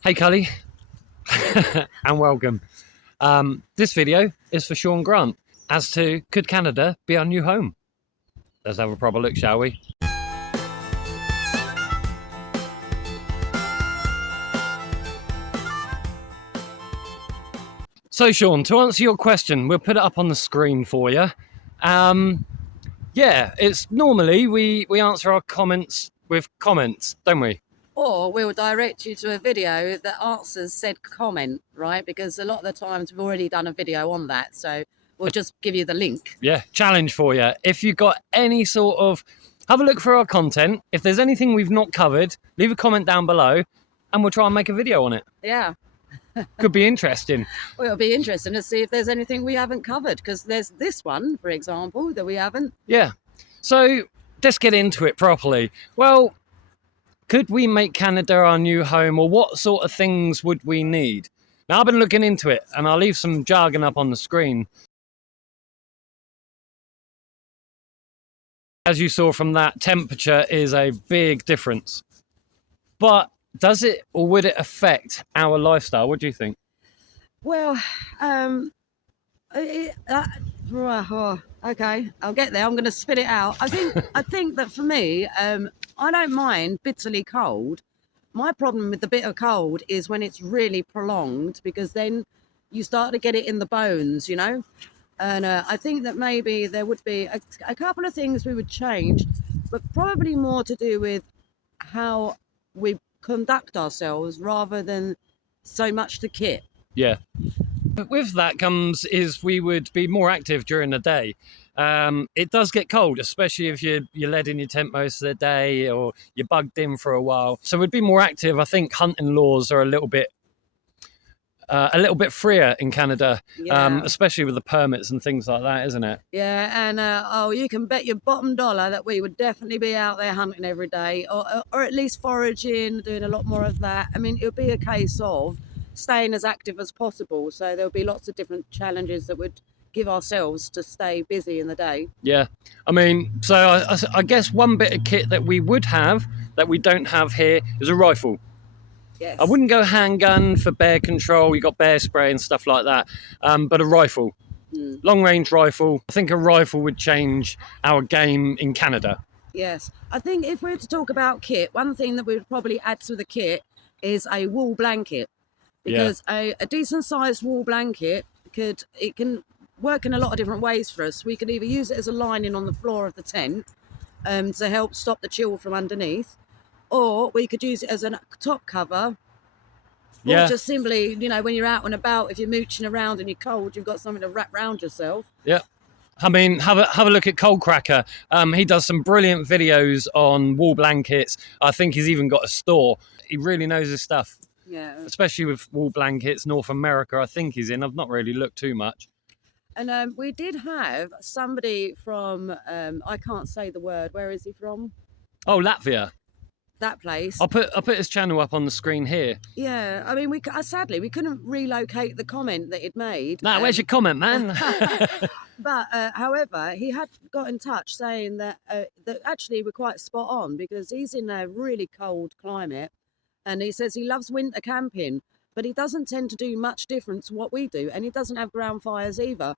Hey Cully, and welcome. This video is for Shaun Grant as to could Canada be our new home? Let's have a proper look, shall we? So Shaun, to answer your question, we'll put it up on the screen for you. Yeah, it's normally we answer our comments with comments, don't we? Or we'll direct you to a video that answers said comment, right? Because a lot of the times we've already done a video on that. So we'll just give you the link. Yeah, challenge for you. If you've got any sort of, have a look through our content. If there's anything we've not covered, leave a comment down below and we'll try and make a video on it. Yeah. Could be interesting. Well, it'll be interesting to see if there's anything we haven't covered, because there's this one, for example, that we haven't. Yeah. So let's get into it properly. Well, could we make Canada our new home, or what sort of things would we need? Now, I've been looking into it and I'll leave some jargon up on the screen. As you saw from that, temperature is a big difference. But does it, or would it affect our lifestyle? What do you think? Well, okay, I'll get there. I'm going to spit it out. I think that for me, I don't mind bitterly cold. My problem with the bitter cold is when it's really prolonged, because then you start to get it in the bones, you know. And I think that maybe there would be a couple of things we would change, but probably more to do with how we conduct ourselves rather than so much the kit. Yeah. But with that comes is we would be more active during the day. It does get cold, especially if you're led in your tent most of the day or you're bugged in for a while. So we'd be more active. I think hunting laws are a little bit freer in Canada, Yeah. especially with the permits and things like that, isn't it? Yeah, and you can bet your bottom dollar that we would definitely be out there hunting every day, or at least foraging, doing a lot more of that. I mean, it would be a case of staying as active as possible. So there'll be lots of different challenges that would give ourselves to stay busy in the day. Yeah. I mean, so I guess one bit of kit that we would have that we don't have here is a rifle. Yes. I wouldn't go handgun for bear control. You got bear spray and stuff like that. But a rifle, long range rifle. I think a rifle would change our game in Canada. Yes. I think if we were to talk about kit, one thing that we would probably add to the kit is a wool blanket, because a decent sized wool blanket can work in a lot of different ways for us. We could either use it as a lining on the floor of the tent to help stop the chill from underneath, or we could use it as a top cover. Yeah. Or just simply, you know, when you're out and about, if you're mooching around and you're cold, you've got something to wrap around yourself. Yeah. I mean, have a look at Cold Cracker. He does some brilliant videos on wool blankets. I think he's even got a store. He really knows his stuff. Yeah. Especially with wool blankets, North America, I think he's in. I've not really looked too much. And we did have somebody from, I can't say the word. Where is he from? Oh, Latvia. That place. I'll put his channel up on the screen here. Yeah, I mean, sadly we couldn't relocate the comment that he'd made. Nah, where's your comment, man? But however, he had got in touch saying that actually we're quite spot on, because he's in a really cold climate, and he says he loves winter camping, but he doesn't tend to do much different to what we do, and he doesn't have ground fires either.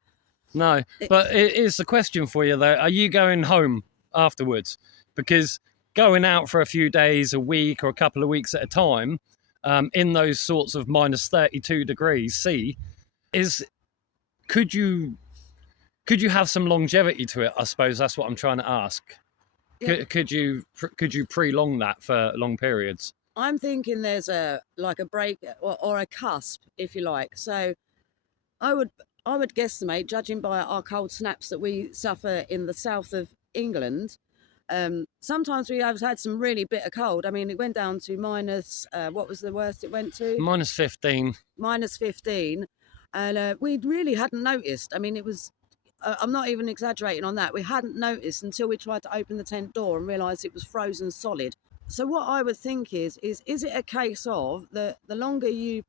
No, but it is the question for you though. Are you going home afterwards? Because going out for a few days, a week, or a couple of weeks at a time, in those sorts of minus 32 degrees C, could you have some longevity to it? I suppose that's what I'm trying to ask. Yeah. Could you prolong that for long periods? I'm thinking there's a break or a cusp, if you like. So I would guesstimate, judging by our cold snaps that we suffer in the south of England. Sometimes we have had some really bitter cold. I mean, it went down to minus, what was the worst it went to? Minus 15. Minus 15. And we really hadn't noticed. I mean, it was, I'm not even exaggerating on that. We hadn't noticed until we tried to open the tent door and realised it was frozen solid. So what I would think is it a case of the longer you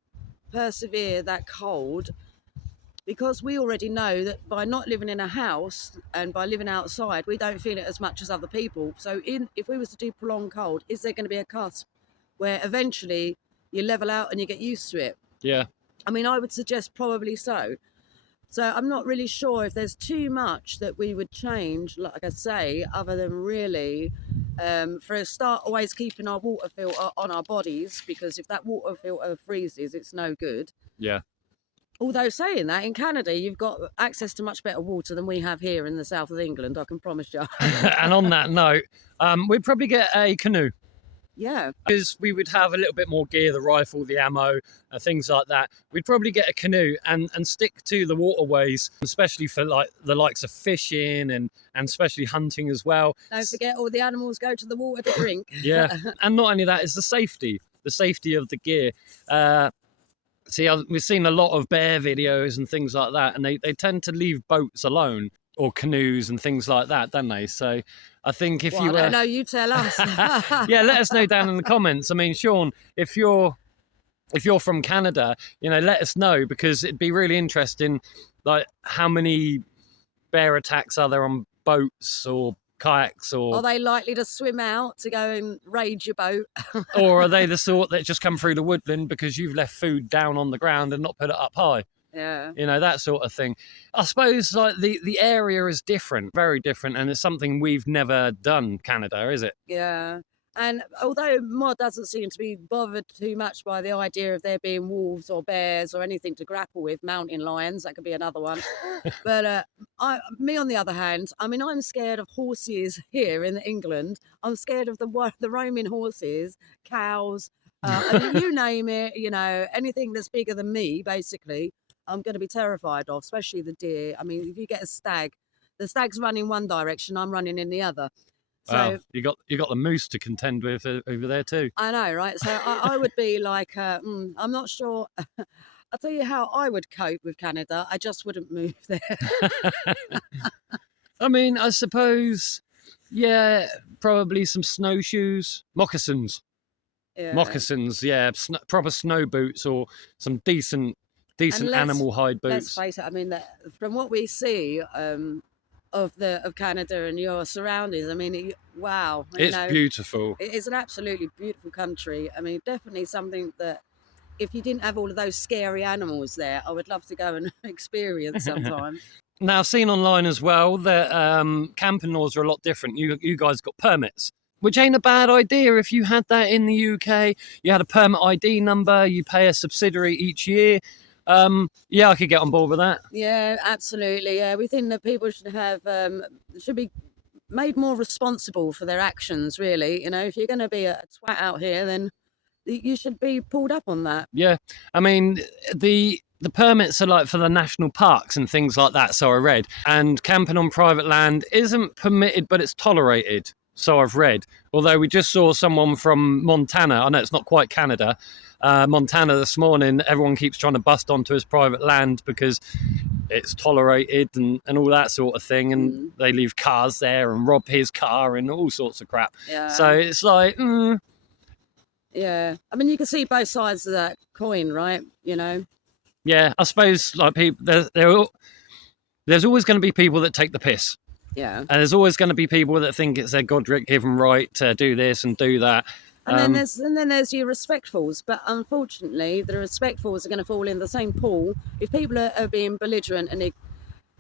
persevere that cold, because we already know that by not living in a house and by living outside, we don't feel it as much as other people. So if we was to do prolonged cold, is there going to be a cusp where eventually you level out and you get used to it. Yeah. I mean, I would suggest probably so. So I'm not really sure if there's too much that we would change, like I say, other than really, for a start, always keeping our water filter on our bodies, because if that water filter freezes, it's no good. Yeah. Although saying that, in Canada, you've got access to much better water than we have here in the south of England, I can promise you. And on that note, we'd probably get a canoe. Yeah. Because we would have a little bit more gear, the rifle, the ammo, things like that. We'd probably get a canoe and stick to the waterways, especially for like the likes of fishing and especially hunting as well. Don't forget, all the animals go to the water to drink. Yeah, and not only that, it's the safety of the gear. See, we've seen a lot of bear videos and things like that, and they tend to leave boats alone or canoes and things like that, don't they? So I think if Well, you I don't know, you tell us. yeah, let us know down in the comments. I mean, Shaun, if you're from Canada, let us know, because it'd be really interesting, like how many bear attacks are there on boats or kayaks, or are they likely to swim out to go and raid your boat? or are they the sort that just come through the woodland because you've left food down on the ground and not put it up high? Yeah. That sort of thing. I suppose like the area is different, very different, and it's something we've never done, Canada, is it? Yeah. And although Mod doesn't seem to be bothered too much by the idea of there being wolves or bears or anything to grapple with, mountain lions, that could be another one. But me, on the other hand, I mean, I'm scared of horses here in England. I'm scared of the roaming horses, cows, I mean, you name it, anything that's bigger than me, basically, I'm going to be terrified of, especially the deer. I mean, if you get a stag, the stag's running one direction, I'm running in the other. So wow, you got the moose to contend with over there too. I know, right? So I would be like, I'm not sure. I'll tell you how I would cope with Canada. I just wouldn't move there. I mean, I suppose, yeah, probably some snowshoes, moccasins. Yeah. Moccasins, yeah, proper snow boots or some decent animal hide Let's boots. face it. I mean, from what we see of Canada and your surroundings, I mean, wow, It's beautiful. It is an absolutely beautiful country. I mean, definitely something that, if you didn't have all of those scary animals there, I would love to go and experience sometime. Now, I've seen online as well that camping laws are a lot different. You guys got permits, which ain't a bad idea. If you had that in the UK, you had a permit ID number, you pay a subsidiary each year. Yeah, I could get on board with that. Yeah, absolutely. Yeah, we think that people should be made more responsible for their actions. Really, if you're going to be a twat out here, then you should be pulled up on that. Yeah, I mean the permits are like for the national parks and things like that. So I read, and camping on private land isn't permitted, but it's tolerated. So I've read. Although we just saw someone from Montana. I know it's not quite Canada. Montana this morning, everyone keeps trying to bust onto his private land because it's tolerated and all that sort of thing, and they leave cars there and rob his car and all sorts of crap. Yeah. So it's like, yeah. I mean, you can see both sides of that coin, right? Yeah, I suppose like people, there's always going to be people that take the piss. Yeah. And there's always going to be people that think it's their God-given right to do this and do that. And then there's your respectfuls, but unfortunately, the respectfuls are going to fall in the same pool. If people are being belligerent and they're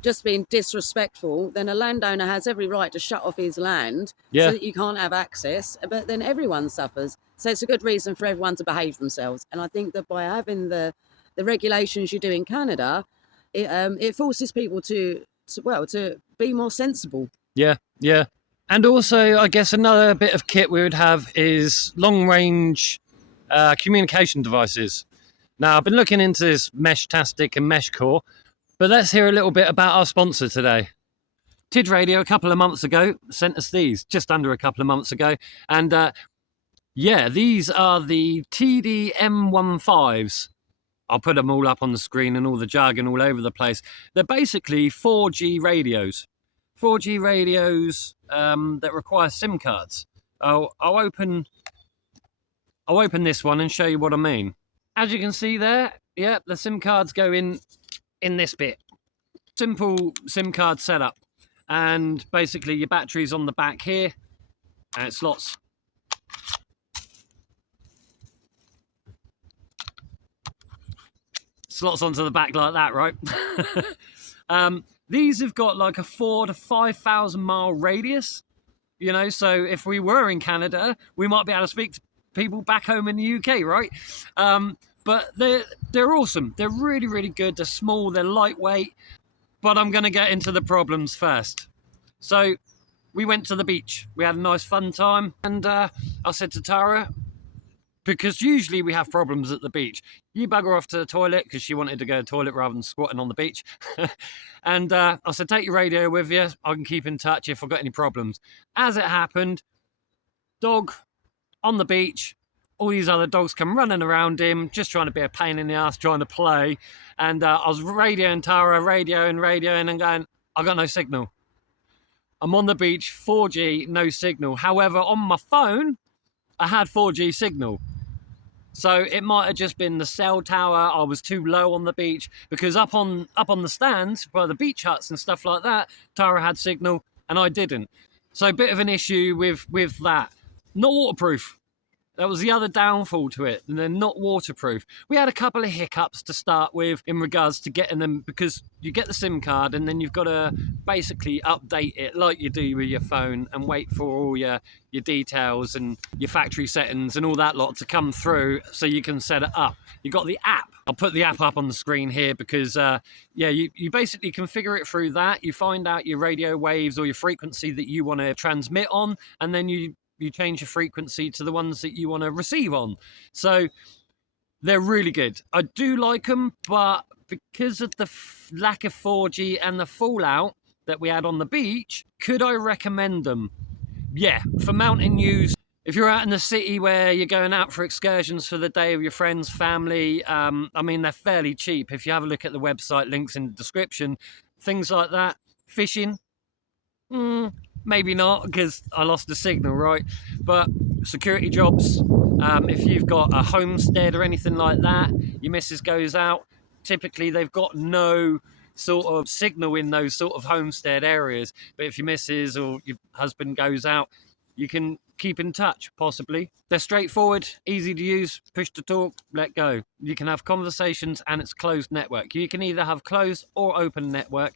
just being disrespectful, then a landowner has every right to shut off his land so that you can't have access. But then everyone suffers. So it's a good reason for everyone to behave themselves. And I think that by having the regulations you do in Canada, it forces people to be more sensible. Yeah. And also, I guess another bit of kit we would have is long-range communication devices. Now, I've been looking into this Mesh-tastic and Meshcore, but let's hear a little bit about our sponsor today. TID Radio, a couple of months ago, sent us these, just under a couple of months ago. And these are the TD-M15s. I'll put them all up on the screen and all the jargon all over the place. They're basically 4G radios. 4G radios that require SIM cards. I'll open this one and show you what I mean. As you can see there, yeah, the SIM cards go in this bit. Simple SIM card setup. And basically your battery's on the back here, and it slots slots onto the back like that, right? These have got like a 4,000 to 5,000 mile radius, you know, so if we were in Canada, we might be able to speak to people back home in the UK, right? But they're awesome. They're really, really good. They're small, they're lightweight, but I'm going to get into the problems first. So we went to the beach. We had a nice fun time, and I said to Tara, because usually we have problems at the beach. You bugger off to the toilet, because she wanted to go to the toilet rather than squatting on the beach. And I said, take your radio with you. I can keep in touch if I've got any problems. As it happened, dog on the beach, all these other dogs come running around him, just trying to be a pain in the ass, trying to play. And I was radioing Tara, radioing, and going, I got no signal. I'm on the beach, 4G, no signal. However, on my phone, I had 4G signal. So it might have just been the cell tower. I was too low on the beach, because up on the stands by the beach huts and stuff like that, Tara had signal and I didn't. So a bit of an issue with that. Not waterproof. That was the other downfall to it, and they're not waterproof. We had a couple of hiccups to start with in regards to getting them, because you get the SIM card and then you've got to basically update it like you do with your phone and wait for all your details and your factory settings and all that lot to come through so you can set it up. You got the app. I'll put the app up on the screen here because, you basically configure it through that. You find out your radio waves or your frequency that you want to transmit on, and then you change your frequency to the ones that you want to receive on. So they're really good. I do like them, but because of the lack of 4G and the fallout that we had on the beach, could I recommend them? Yeah, for mountain use. If you're out in the city where you're going out for excursions for the day with your friends, family, I mean, they're fairly cheap. If you have a look at the website, links in the description, things like that. Fishing, maybe not, because I lost the signal, right? But security jobs, if you've got a homestead or anything like that, your missus goes out, typically they've got no sort of signal in those sort of homestead areas. But if your missus or your husband goes out, you can keep in touch, possibly. They're straightforward, easy to use, push to talk, let go. You can have conversations, and it's closed network. You can either have closed or open network.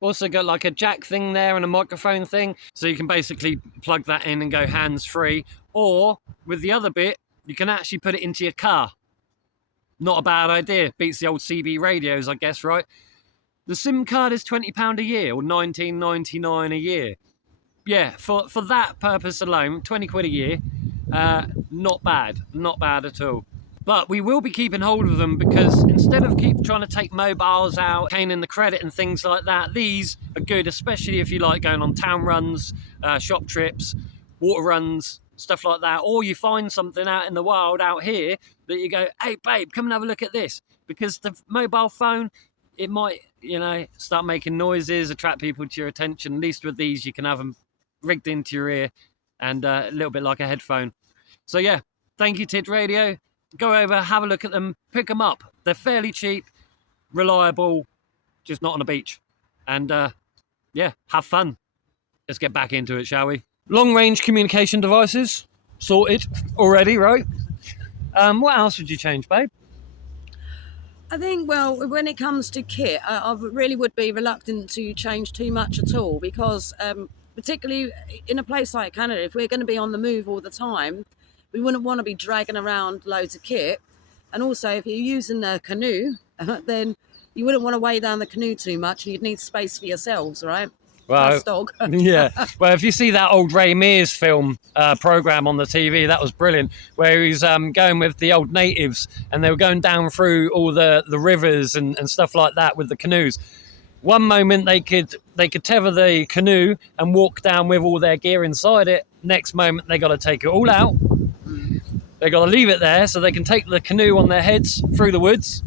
Also got like a jack thing there and a microphone thing, so you can basically plug that in and go hands-free. Or with the other bit, you can actually put it into your car. Not a bad idea. Beats the old CB radios, I guess, right? The SIM card is £20 a year, or $19.99 a year. Yeah, for that purpose alone, 20 quid a year, not bad at all. But we will be keeping hold of them, because instead of keep trying to take mobiles out, gaining the credit and things like that, these are good, especially if you like going on town runs, shop trips, water runs, stuff like that. Or you find something out in the wild out here that you go, hey babe, come and have a look at this. Because the mobile phone, it might, start making noises, attract people to your attention. At least with these, you can have them rigged into your ear and a little bit like a headphone. So yeah, thank you, Tid Radio. Go over, have a look at them, pick them up. They're fairly cheap, reliable, just not on a beach. And have fun. Let's get back into it, shall we? Long-range communication devices, sorted already, right? What else would you change, babe? I think, well, when it comes to kit, I really would be reluctant to change too much at all, because particularly in a place like Canada, if we're going to be on the move all the time, we wouldn't want to be dragging around loads of kit. And also, if you're using a canoe, then you wouldn't want to weigh down the canoe too much, and you'd need space for yourselves, right? Well, dog. Yeah. Well, if you see that old Ray Mears film program on the TV, that was brilliant, where he's going with the old natives, and they were going down through all the rivers and stuff like that with the canoes. One moment they could tether the canoe and walk down with all their gear inside it. Next moment they got to take it all out. They got to leave it there so they can take the canoe on their heads through the woods,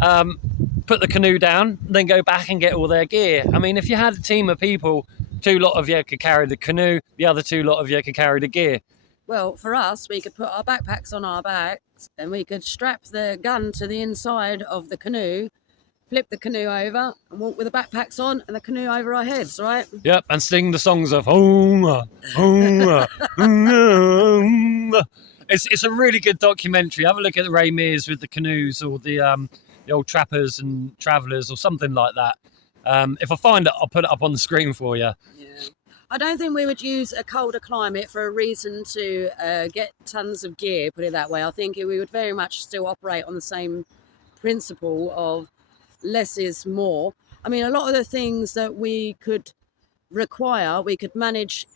put the canoe down, then go back and get all their gear. I mean, if you had a team of people, 2 lot of you could carry the canoe, the other 2 lot of you could carry the gear. Well, for us, we could put our backpacks on our backs, and we could strap the gun to the inside of the canoe, flip the canoe over, and walk with the backpacks on and the canoe over our heads, right? Yep, and sing the songs of Homa, Homa, Homa. It's a really good documentary. Have a look at the Ray Mears with the canoes, or the the old Trappers and Travellers or something like that. If I find it, I'll put it up on the screen for you. Yeah. I don't think we would use a colder climate for a reason to get tons of gear, put it that way. I think we would very much still operate on the same principle of less is more. I mean, a lot of the things that we could require, we could manage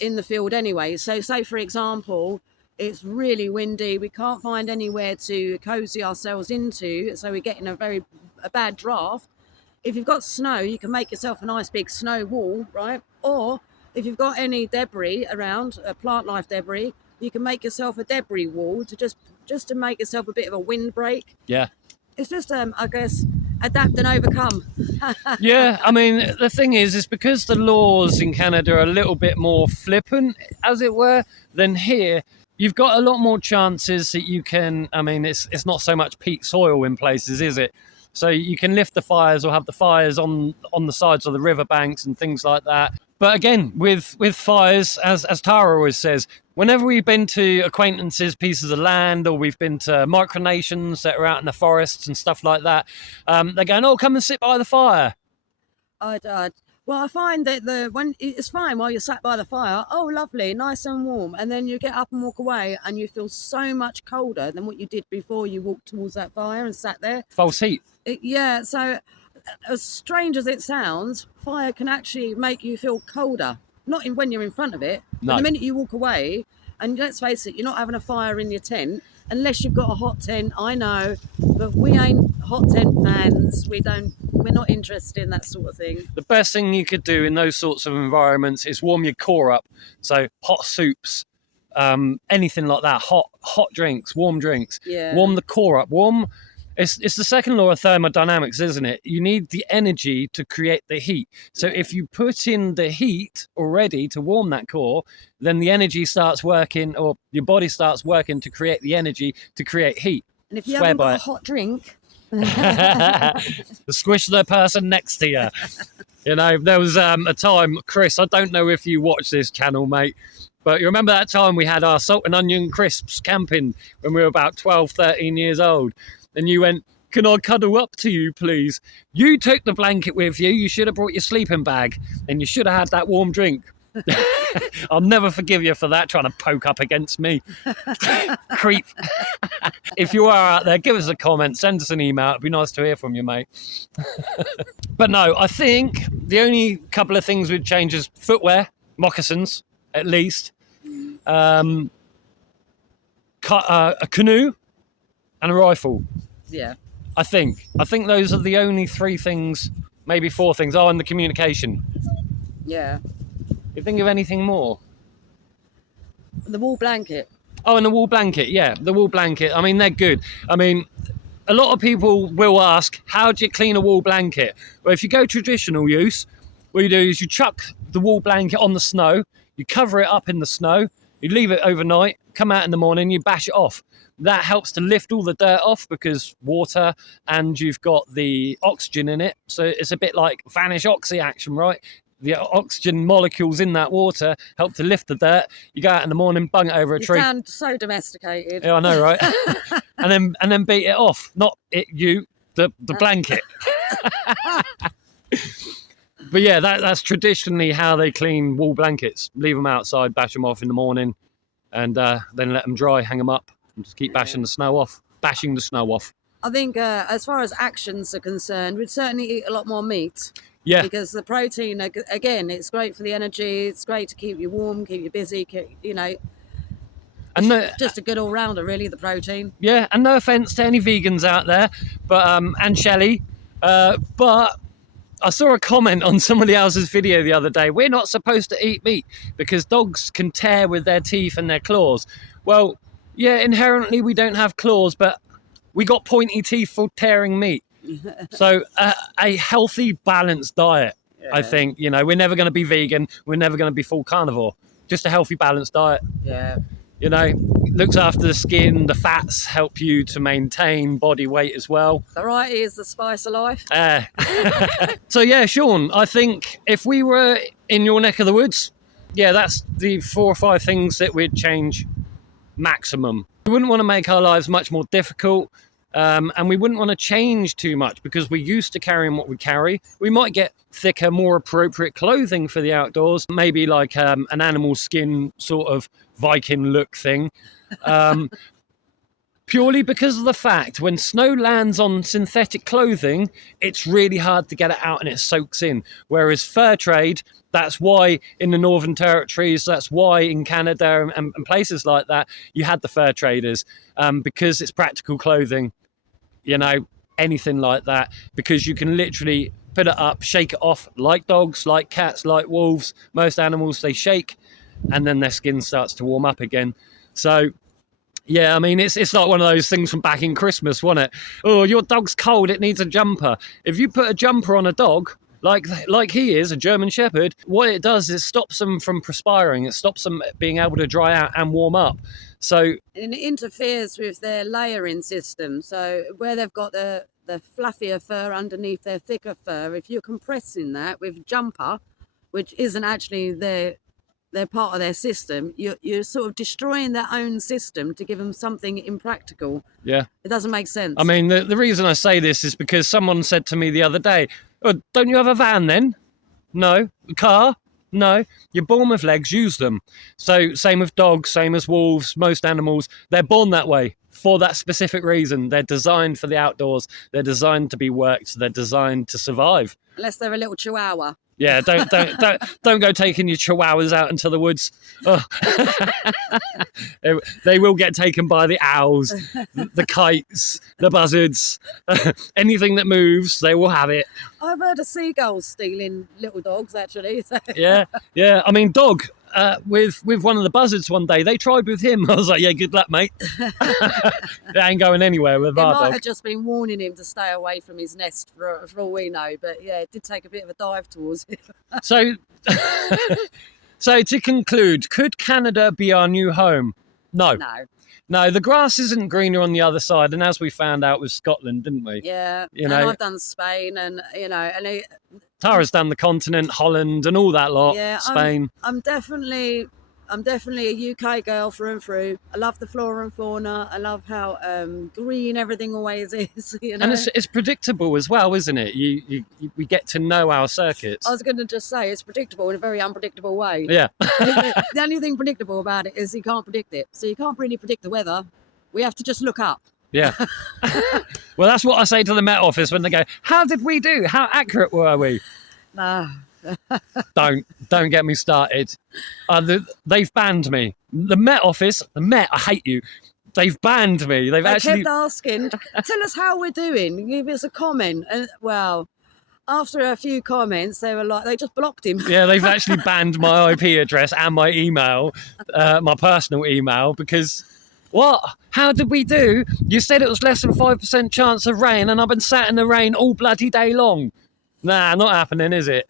in the field anyway. So say, for example, it's really windy, we can't find anywhere to cozy ourselves into, so we're getting a bad draft. If you've got snow, you can make yourself a nice big snow wall, right? Or if you've got any debris around, plant life debris, you can make yourself a debris wall to just to make yourself a bit of a windbreak. Yeah. It's just, I guess, adapt and overcome. Yeah, I mean, the thing is because the laws in Canada are a little bit more flippant, as it were, than here. You've got a lot more chances that you can, I mean, it's not so much peat soil in places, is it? So you can lift the fires or have the fires on the sides of the riverbanks and things like that. But again, with fires, as Tara always says, whenever we've been to acquaintances' pieces of land, or we've been to micronations that are out in the forests and stuff like that, they're going, "Oh, come and sit by the fire." Well, I find that when it's fine while you're sat by the fire, oh, lovely, nice and warm, and then you get up and walk away, and you feel so much colder than what you did before you walked towards that fire and sat there. False heat. Yeah, so as strange as it sounds, fire can actually make you feel colder. Not when you're in front of it, but the minute you walk away, and let's face it, you're not having a fire in your tent unless you've got a hot tent. I know, but we ain't hot tent fans. We're not interested in that sort of thing. The best thing you could do in those sorts of environments is warm your core up. So hot soups, anything like that, hot drinks, warm drinks. Yeah. Warm the core up. It's the second law of thermodynamics, isn't it? You need the energy to create the heat. So if you put in the heat already to warm that core, then the energy starts working, or your body starts working to create the energy to create heat. And if you haven't got a hot drink... Squish the person next to you. You know, there was a time, Chris, I don't know if you watch this channel, mate, but you remember that time we had our salt and onion crisps camping when we were about 12, 13 years old? And you went, "Can I cuddle up to you, please?" You took the blanket with you. You should have brought your sleeping bag, and you should have had that warm drink. I'll never forgive you for that, trying to poke up against me. Creep. If you are out there, give us a comment, send us an email. It'd be nice to hear from you, mate. But no, I think the only couple of things we'd change is footwear, moccasins, at least, a canoe, and a rifle. Yeah. I think those are the only three things, maybe four things. Oh, and the communication. Yeah. You think of anything more? The wool blanket. Oh, and the wool blanket. Yeah, the wool blanket. I mean, they're good. I mean, a lot of people will ask, how do you clean a wool blanket? Well, if you go traditional use, what you do is you chuck the wool blanket on the snow, you cover it up in the snow, you leave it overnight, come out in the morning, you bash it off. That helps to lift all the dirt off because water, and you've got the oxygen in it. So it's a bit like vanish oxy action, right? The oxygen molecules in that water help to lift the dirt. You go out in the morning, bung it over a tree. You sound so domesticated. Yeah, I know, right? and then beat it off. Not the blanket. But yeah, that's traditionally how they clean wool blankets. Leave them outside, bash them off in the morning, and then let them dry, hang them up, and just keep bashing the snow off. I think as far as actions are concerned, we'd certainly eat a lot more meat. Yeah. Because the protein, again, it's great for the energy. It's great to keep you warm, keep you busy, and just a good all-rounder, really, the protein. Yeah, and no offence to any vegans out there, but and Shelley, but I saw a comment on somebody else's video the other day. We're not supposed to eat meat because dogs can tear with their teeth and their claws. Well, yeah, inherently we don't have claws, but we got pointy teeth for tearing meat. So a healthy, balanced diet, yeah. I think, we're never going to be vegan. We're never going to be full carnivore. Just a healthy, balanced diet. Yeah. Looks after the skin. The fats help you to maintain body weight as well. Variety is the spice of life. So yeah, Shaun, I think if we were in your neck of the woods, yeah, that's the 4 or 5 things that we'd change maximum. We wouldn't want to make our lives much more difficult. And we wouldn't want to change too much because we're used to carrying what we carry. We might get thicker, more appropriate clothing for the outdoors, maybe like an animal skin sort of Viking look thing. Purely because of the fact when snow lands on synthetic clothing, it's really hard to get it out and it soaks in. Whereas fur trade, that's why in the Northern Territories, that's why in Canada and places like that, you had the fur traders, because it's practical clothing, anything like that, because you can literally put it up, shake it off like dogs, like cats, like wolves. Most animals, they shake and then their skin starts to warm up again. So yeah, I mean, it's like one of those things from back in Christmas, wasn't it? Oh, your dog's cold, it needs a jumper. If you put a jumper on a dog, like he is, a German Shepherd, what it does is it stops them from perspiring. It stops them being able to dry out and warm up. So and it interferes with their layering system. So where they've got the fluffier fur underneath their thicker fur, if you're compressing that with jumper, which isn't actually they're part of their system, you're sort of destroying their own system to give them something impractical. Yeah. It doesn't make sense. I mean, the reason I say this is because someone said to me the other day, oh, don't you have a van then? No. A car? No. You're born with legs, use them. So same with dogs, same as wolves, most animals, they're born that way for that specific reason. They're designed for the outdoors. They're designed to be worked. They're designed to survive. Unless they're a little chihuahua. Yeah, don't go taking your chihuahuas out into the woods. Oh. They will get taken by the owls, the kites, the buzzards, anything that moves, they will have it. I've heard of seagulls stealing little dogs, actually. So. Yeah. I mean, dog. With one of the buzzards one day, they tried with him. I was like, yeah, good luck, mate. It ain't going anywhere with our dog. They might have just been warning him to stay away from his nest for all we know. But yeah, it did take a bit of a dive towards it. So to conclude, could Canada be our new home? No. No, the grass isn't greener on the other side, and as we found out with Scotland, didn't we? Yeah, and I've done Spain, and Tara's done the continent, Holland, and all that lot. Yeah, Spain. I'm definitely a UK girl through and through. I love the flora and fauna. I love how green everything always is. And it's predictable as well, isn't it? We get to know our circuits. I was going to just say it's predictable in a very unpredictable way. Yeah. The only thing predictable about it is you can't predict it. So you can't really predict the weather. We have to just look up. Yeah. Well, that's what I say to the Met Office when they go, how did we do? How accurate were we? Nah. Don't get me started. They've banned me. The Met Office, I hate you. They've banned me. They kept asking, tell us how we're doing. Give us a comment. And well, after a few comments, they just blocked him. Yeah, they've actually banned my IP address and my email, my personal email, because what? How did we do? You said it was less than 5% chance of rain, and I've been sat in the rain all bloody day long. Nah, not happening, is it?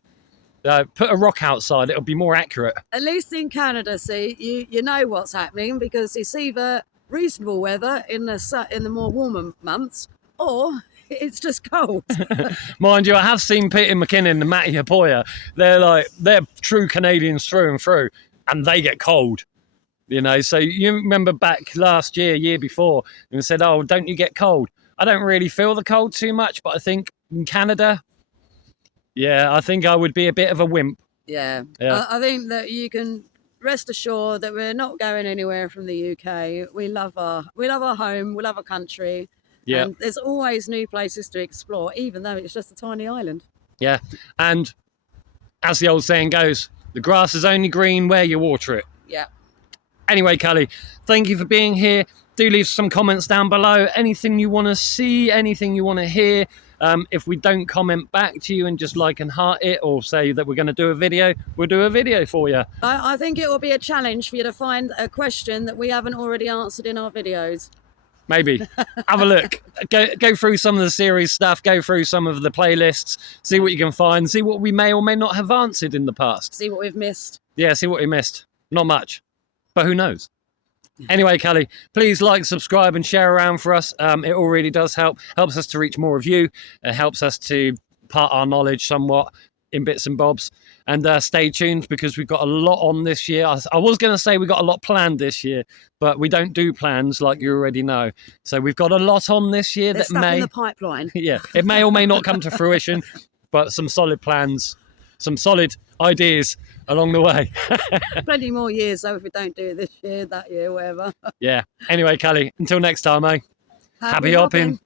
Put a rock outside, it'll be more accurate. At least in Canada, see, you know what's happening, because it's either reasonable weather in the more warmer months, or it's just cold. Mind you, I have seen Peter McKinnon and Matty Hapoya. They're true Canadians through and through, and they get cold. So you remember back last year before, and said, oh, don't you get cold? I don't really feel the cold too much, but I think in Canada, yeah, I think I would be a bit of a wimp. Yeah. I think that you can rest assured that we're not going anywhere from the UK. We love our home, we love our country. Yeah. And there's always new places to explore, even though it's just a tiny island. Yeah. And as the old saying goes, the grass is only green where you water it. Yeah. Anyway, Cully, thank you for being here. Do leave some comments down below. Anything you want to see, anything you want to hear. If we don't comment back to you and just like and heart it, or say that we're going to do a video, we'll do a video for you. I think it will be a challenge for you to find a question that we haven't already answered in our videos. Maybe. Have a look. Go through some of the series stuff, go through some of the playlists, see what you can find, see what we may or may not have answered in the past. See what we've missed. Yeah, see what we missed. Not much, but who knows? Anyway, Kelly, please like, subscribe and share around for us. It all really does help. Helps us to reach more of you. It helps us to part our knowledge somewhat in bits and bobs. And stay tuned because we've got a lot on this year. I was going to say we got a lot planned this year, but we don't do plans like you already know. So we've got a lot on this year There's that stuff may, in the pipeline. yeah, it may or may not come to fruition, but some solid plans, some solid ideas along the way. Plenty more years, though, if we don't do it this year, that year, whatever. Yeah. Anyway, Callie, until next time, eh? Happy hopping. hopping.